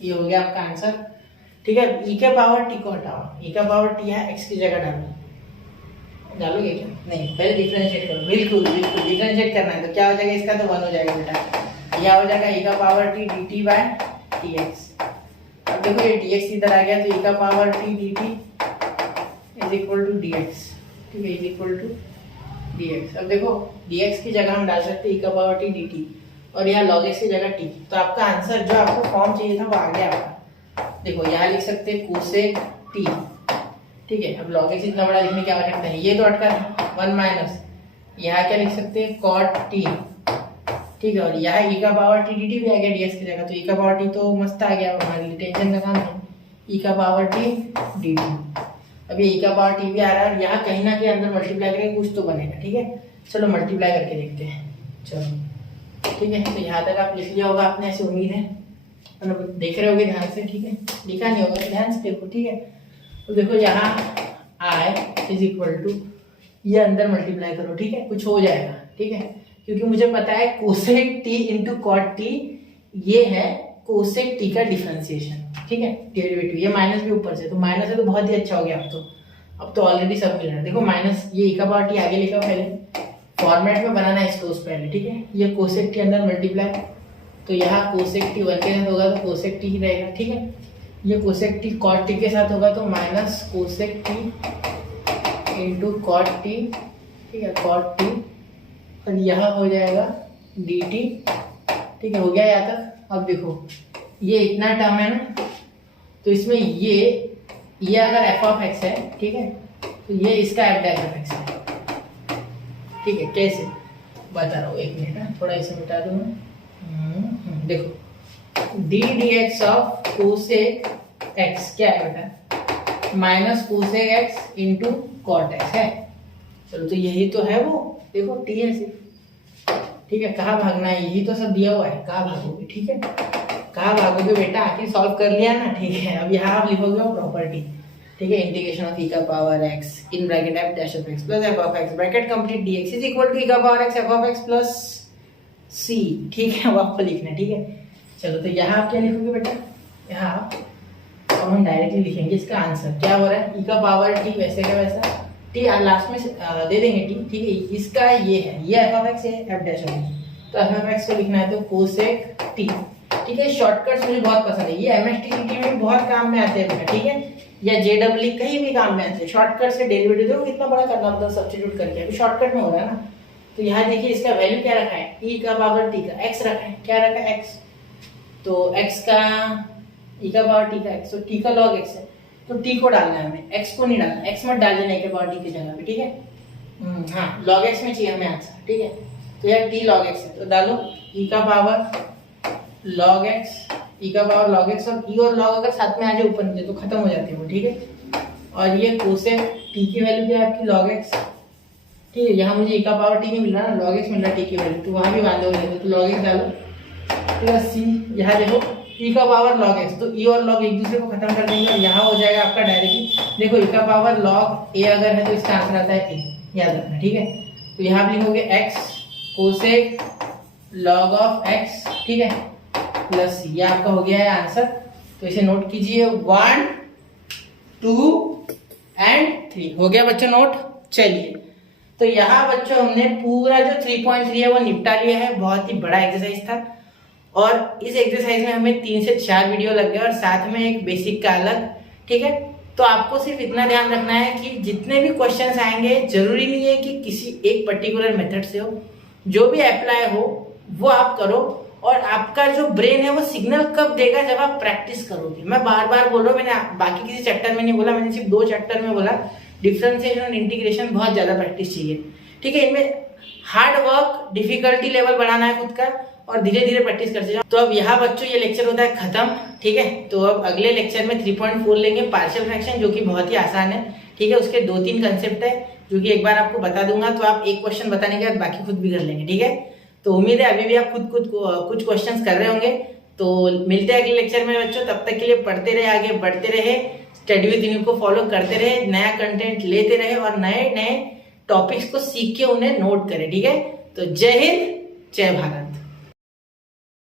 ये हो गया आपका आंसर, ठीक है। e के पावर t को हटाओ, e का पावर t है, x की जगह डालोगे क्या? नहीं, पहले डिफरेंशिएट करो, बिल्कुल बिल्कुल डिफरेंशिएट करना है, तो क्या हो जाएगा इसका, तो 1 हो जाएगा बेटा, यह हो जाएगा e का power t dt by dx। अब देखो ये dx इधर आ गया, तो e का power t dt is equal to dx, ठीक है, इज इक्वल टू dx। अब देखो dx की जगह हम डाल सकते हैं e का पावर t dt, और यहाँ log x की जगह t, तो आपका आंसर जो आपको फॉर्म चाहिए था वो आ गया आपका। देखो यहाँ लिख सकते हैं कोसेक t, ठीक है। अब log x इतना बड़ा लिखने की आवश्यकता नहीं, ये तो अटका है 1 माइनस, यहाँ क्या लिख सकते हैं cot t, ठीक है, और यहाँ e का पावर t dt भी आ गया dx की जगह, तो e का पावर t तो मस्त आ गया, हमारे लिए टेंशन का काम है, e का पावर t dt। अब ये e का पावर t भी आ रहा है, और यहाँ कहीं ना कहीं अंदर मल्टीप्लाई करके कुछ तो बनेगा, ठीक है, चलो मल्टीप्लाई करके देखते हैं, चलो ठीक है। तो यहाँ तक आप लिख लिया होगा आपने, ऐसी उम्मीद है, मतलब देख रहे होगे ध्यान से, ठीक है, लिखा नहीं होगा ध्यान से देखो, ठीक है। तो देखो यहाँ i इज इक्वल टू, ये अंदर मल्टीप्लाई करो, ठीक है, कुछ हो जाएगा, ठीक है, क्योंकि मुझे पता है cosec t into cot t, ये है कोसेक t का डिफरेंशिएशन, ठीक है, डेरिवेटिव, ये माइनस भी ऊपर से, तो माइनस है तो बहुत ही अच्छा हो गया, अब तो ऑलरेडी सब मिल रहा है। देखो माइनस ये e का पावर t आगे लिखा, पहले फॉर्मेट में बनाना है इसको उस पहले, ठीक है, ये कोसेक t अंदर मल्टीप्लाई, तो यहाँ कोसेक t 1 के साथ होगा तो कोसेक t ही रहेगा, ठीक है, ये कोसेक t कॉट t के साथ होगा तो minus cosec t into cot t, ठीक है, कॉट t, और यहाँ हो जाएगा dt, ठीक है, हो गया यहाँ तक। अब देखो ये इतना टर्म है ना, तो इसमें ये अगर f ऑफ x है, ठीक है, तो ये इसका f डैश ऑफ x है, ठीक है, कैसे बता रहा हूँ, एक मिनट, थोड़ा इसे मिटा दूँ मैं। देखो d d x of cosec x क्या है बेटा, minus cosec x into cot x है। चलो तो यही तो है वो, देखो टी है सिर्फ, ठीक है। कहाँ भागना है, यही तो सब दिया हुआ है, कहाँ भागोगे, ठीक है, कहाँ भागोगे बेटा, आखिर सॉल्व कर लिया ना, ठीक है। अब यहाँ आप लिखोगे प्रॉपर्टी, ठीक है, इंटीग्रेशन ऑफ ई का power x in bracket f dash of x plus f of x bracket complete d x is equal to e का power x f of x plus c, ठीक है। अब आपको लिखना है, ठीक है। चलो तो यहाँ आप क्या लिखोगे बेटा, यहाँ अब हम डायरेक्टली लिखेंगे इसका आंसर क्या हो रहा है, ई का पावर टी वैसे का वैसा टी लास्ट में दे देंगे टी, ठीक है। इसका ये है, ये एफ ऑफ एक्स है, एफ डैश ऑफ एक्स, तो एफ ऑफ एक्स को लिखना है तो कोसेक टी, ठीक है। शॉर्टकट्स मुझे बहुत पसंद है, ये एमएसटीसीटी में बहुत काम में आते हैं बेटा, ठीक है, या जेडब्ल्यू कहीं भी काम में आते हैं। शॉर्टकट से डेरिवेटिव देखो कितना बड़ा करना होता है, सब्स्टिट्यूट करके, अभी शॉर्टकट में हो रहा है ना। तो यहाँ देखिए इसका वैल्यू क्या रखा है, ई का पावर टी का एक्स रखा है, क्या रखा है एक्स, तो एक्स का ई का पावर टी का एक्स, तो टी का लॉग एक्स है, तो टी को डालना है हमें, एक्स को नहीं डालना, एक्स मत डाल देना ई के पावर टी की जगह पे, ठीक है। हाँ लॉग एक्स में चाहिए हमें आंसर, ठीक है। तो यार टी लॉग एक्स है, तो डालो ई का पावर लॉग एक्स, ई का पावर लॉग एक्स, और ई और लॉग अगर साथ में आ जाए ऊपर नीचे तो खत्म हो जाते हैं वो, ठीक है। और ये कोसेक टी की वैल्यू क्या है आपकी लॉग एक्स, ठीक है। यहाँ मुझे ई का पावर टी नहीं मिल रहा ना, लॉग एक्स मिल रहा है टी की वैल्यू, तो वहाँ भी बांधोगे तो लॉग एक्स डालो प्लस सी, यहाँ देखो ई का पावर लॉग एक्स, तो ई और लॉग एक दूसरे को खत्म कर देंगे, यहाँ हो जाएगा आपका डायरेक्टली, देखो ई का पावर लॉग ए अगर है तो इसका आंसर आता है ए, याद रखना, ठीक है। तो यहाँ आप लिखोगे x cosec log of x, ठीक है, प्लस सी, ये आपका हो गया है आंसर। तो इसे नोट कीजिए, 1 2 एंड 3 हो गया बच्चों नोट। चलिए तो यहाँ बच्चों हमने पूरा जो 3.3 है वो निपटा लिया है, बहुत ही बड़ा एक्सरसाइज था, और इस एक्सरसाइज में हमें 3 से 4 वीडियो लग गए और साथ में एक बेसिक का अलग, ठीक है। तो आपको सिर्फ इतना ध्यान रखना है कि जितने भी क्वेश्चंस आएंगे जरूरी नहीं है कि किसी एक पर्टिकुलर मेथड से हो, जो भी अप्लाई हो वो आप करो, और आपका जो ब्रेन है वो सिग्नल कब देगा, जब आप प्रैक्टिस करोगे। मैं बार बार बोल रहा हूँ, मैंने बाकी किसी चैप्टर में नहीं बोला, मैंने सिर्फ 2 चैप्टर में बोला, डिफरेंशिएशन और इंटीग्रेशन बहुत ज्यादा प्रैक्टिस चाहिए, ठीक है। इनमें हार्ड वर्क, डिफिकल्टी लेवल बढ़ाना है खुद का, और धीरे धीरे प्रैक्टिस करते जाओ। तो अब यहाँ बच्चों ये लेक्चर होता है खत्म, ठीक है। तो अब अगले लेक्चर में 3.4 लेंगे पार्शियल फ्रैक्शन, जो कि बहुत ही आसान है, ठीक है। उसके 2-3 कंसेप्ट है जो कि एक बार आपको बता दूंगा, तो आप एक क्वेश्चन बताने के बाद बाकी खुद भी कर लेंगे, ठीक है। तो उम्मीद है अभी भी आप खुद कुछ क्वेश्चंस कर रहे होंगे। तो मिलते हैं अगले लेक्चर में बच्चों, तब तक के लिए पढ़ते रहे, आगे बढ़ते रहे, स्टडी विद यूनिक को फॉलो करते रहे, नया कंटेंट लेते रहे और नए नए टॉपिक्स को सीख के उन्हें नोट करें, ठीक है। तो जय हिंद, जय भारत।